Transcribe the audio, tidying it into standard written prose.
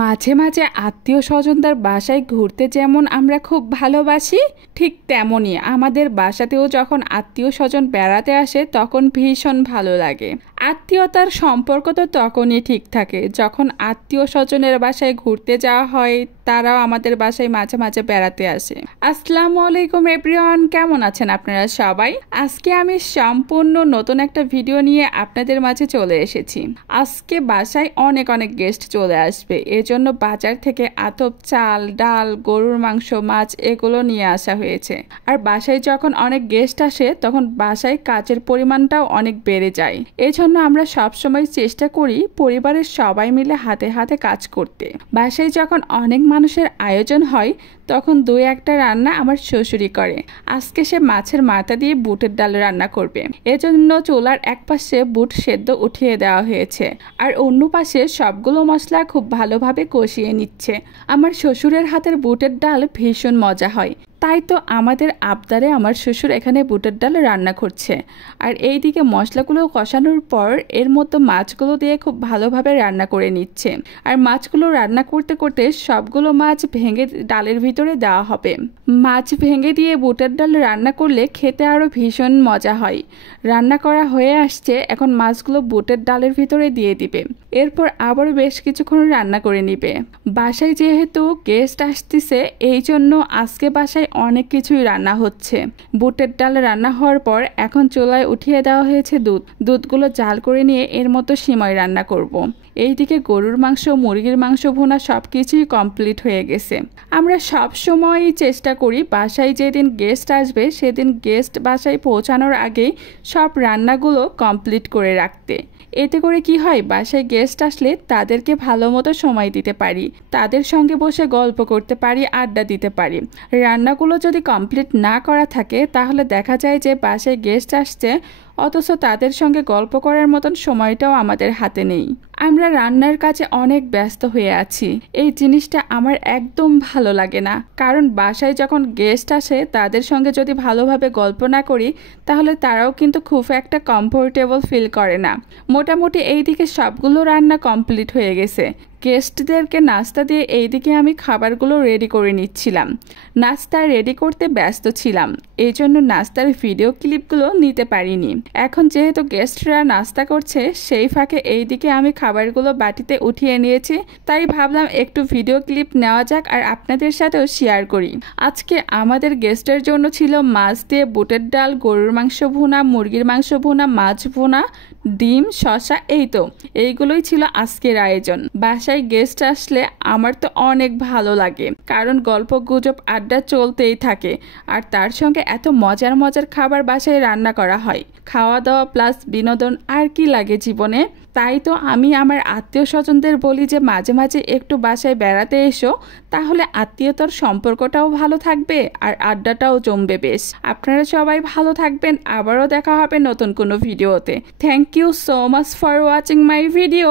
মাঝে মাঝে আত্মীয় স্বজনদের বাসায় ঘুরতে যেমন আমরা খুব ভালোবাসি, ঠিক তেমনই আমাদের বাসাতেও যখন আত্মীয় স্বজন বেড়াতে আসে তখন ভীষণ ভালো লাগে। আত্মীয়তার সম্পর্ক তো তখনই ঠিক থাকে যখন আত্মীয় স্বজনের বাসায় ঘুরতে যাওয়া হয়, তারাও আমাদের বাসায় মাঝে মাঝে বেড়াতে আসে। আসসালামু আলাইকুম এভরিওয়ান, কেমন আছেন আপনারা সবাই? আজকে আমি সম্পূর্ণ নতুন একটা ভিডিও নিয়ে আপনাদের মাঝে চলে এসেছি। আজকে বাসায় অনেক গেস্ট চলে আসবে, এজন্য বাজার থেকে আতপ চাল, ডাল, গরুর মাংস, মাছ এগুলো নিয়ে আসা হয়েছে। আর বাসায় যখন অনেক গেস্ট আসে তখন বাসায় কাজের পরিমাণটাও অনেক বেড়ে যায়। এজন্য আমরা সবসময় চেষ্টা করি পরিবারের সবাই মিলে হাতে হাতে কাজ করতে। বাসায় যখন অনেক মানুষের আয়োজন হয় তখন দুই একটা রান্না আমার শ্বশুরই করে। আজকে সে মাছের মাথা দিয়ে বুটের ডাল রান্না করবে, এজন্য চুলার এক পাশে বুট সেদ্ধ উঠিয়ে দেওয়া হয়েছে আর অন্য পাশে সবগুলো মশলা খুব ভালোভাবে কষিয়ে নিচ্ছে। আমার শ্বশুরের হাতের বুটের ডাল ভীষণ মজা হয়, তাই তো আমাদের আবদারে আমার শ্বশুর এখানে বুটের ডাল রান্না করছে। আর এইদিকে মশলাগুলো কষানোর পর এর মধ্যে মাছগুলো দিয়ে খুব ভালোভাবে রান্না করে নিচ্ছে। আর মাছগুলো রান্না করতে করতে সবগুলো মাছ ভেঙে ডালের ভিতরে দেওয়া হবে। মাছ ভেঙে দিয়ে বুটের ডাল রান্না করলে খেতে আরও ভীষণ মজা হয়। রান্না করা হয়ে আসছে, এখন মাছগুলো বুটের ডালের ভিতরে দিয়ে দিবে। এরপর আবার বেশ কিছুক্ষণ রান্না করে নিবে। বাসায় যেহেতু গেস্ট আসতেছে এই জন্য আজকে বাসায় অনেক কিছুই রান্না হচ্ছে। বুটের ডাল রান্না হওয়ার পর এখন চুলায় উঠিয়ে দেওয়া হয়েছে দুধগুলো জাল করে নিয়ে এর মতো সিমাই রান্না করব। এইদিকে গরুর মাংস, মুরগির মাংস ভুনা সব কিছুই কমপ্লিট হয়ে গেছে। আমরা সব সময়ই চেষ্টা করি বাসায় যেদিন গেস্ট আসবে সেদিন গেস্ট বাসায় পৌঁছানোর আগেই সব রান্নাগুলো কমপ্লিট করে রাখতে। এতে করে কি হয়, বাসায় গেস্ট আসলে তাদেরকে ভালো মতো সময় দিতে পারি, তাদের সঙ্গে বসে গল্প করতে পারি, আড্ডা দিতে পারি। রান্নাগুলো যদি কমপ্লিট না করা থাকে তাহলে দেখা যায় যে বাসায় গেস্ট আসছে অথচ তাদের সঙ্গে গল্প করার মতন সময়টাও আমাদের হাতে নেই। আমরা রান্নার কাজে অনেক ব্যস্ত হয়ে আছি, এই জিনিসটা আমার একদম ভালো লাগে না। কারণ বাসায় যখন গেস্ট আসে তাদের সঙ্গে যদি ভালোভাবে গল্প না করি তাহলে তারাও কিন্তু খুব একটা কমফোর্টেবল ফিল করে না। মোটামুটি এইদিকে সবগুলো রান্না কমপ্লিট হয়ে গেছে। গেস্টদেরকে নাস্তা দিয়ে এইদিকে আমি খাবারগুলো রেডি করে নিচ্ছিলাম। নাস্তা রেডি করতে ব্যস্ত ছিলাম, এই জন্য নাস্তার ভিডিও ক্লিপগুলো নিতে পারিনি। এখন যেহেতু গেস্টরা নাস্তা করছে সেই ফাঁকে এইদিকে আমি খাবারগুলো বাটিতে উঠিয়ে নিয়েছি, তাই ভাবলাম একটু ভিডিও ক্লিপ নেওয়া যাক আর আপনাদের সাথেও শেয়ার করি। আজকে আমাদের গেস্টের জন্য ছিল মাছ দিয়ে বুটের ডাল, গরুর মাংস ভুনা, মুরগির মাংস ভুনা, মাছ ভুনা, ডিম, শসা, এইগুলোই ছিল আজকের আয়োজন। বাসায় গেস্ট আসলে আমার তো অনেক ভালো লাগে, কারণ গল্প গুজব আড্ডা চলতেই থাকে আর তার সঙ্গে এত মজার খাবার বাসায় রান্না করা হয়। খাওয়া দাওয়া প্লাস বিনোদন আর কি লাগে জীবনে। তাই তো আমি আমার আত্মীয় স্বজনদের বলি যে মাঝে মাঝে একটু বাসায় বেড়াতে এসো, তাহলে আত্মীয়তার সম্পর্কটাও ভালো থাকবে আর আড্ডাটাও জমবে বেশ। আপনারা সবাই ভালো থাকবেন, আবারও দেখা হবে নতুন কোনো ভিডিওতে। Thank you so much for watching my video.